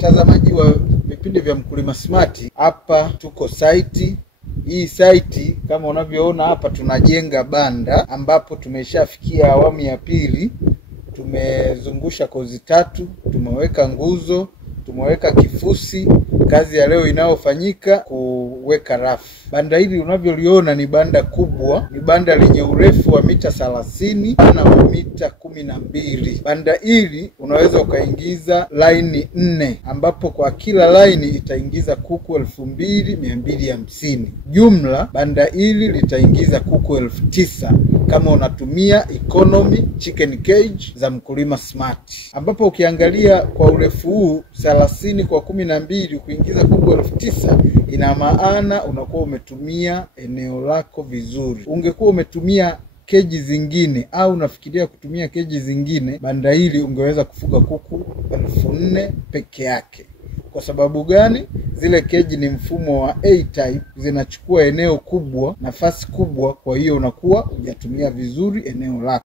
Mtazamaji wa vipindi vya Mkulima Smart, hapa tuko site. Hii site kama unavyoona hapa, tunajenga banda ambapo tumeshafikia awamu ya pili. Tumezungusha kozi 3, tumeweka nguzo, tumeweka kifusi. Kazi ya leo inayofanyika kuweka rafu. Banda hili unavyoliona ni banda kubwa, ni banda lenye urefu wa mita 30 na wa mita 12. Banda hili unaweza ukaingiza line 4, ambapo kwa kila line itaingiza kuku 2250. Jumla banda hili litaingiza kuku 9000 kama unatumia economy chicken cage za Mkulima Smart, ambapo ukiangalia kwa urefu huu 30 kwa 12 kuingiza kuku 9000, ina maana unakuwa umetumia eneo lako vizuri. Ungekuwa umetumia keji zingine au unafikiria kutumia keji zingine, banda hili ungeweza kufuga kuku 4000 peke yake. Kwa sababu gani? Zile keji ni mfumo wa A-type, zinachukua eneo kubwa, nafasi kubwa, kwa hiyo unakuwa hujatumia vizuri eneo lako.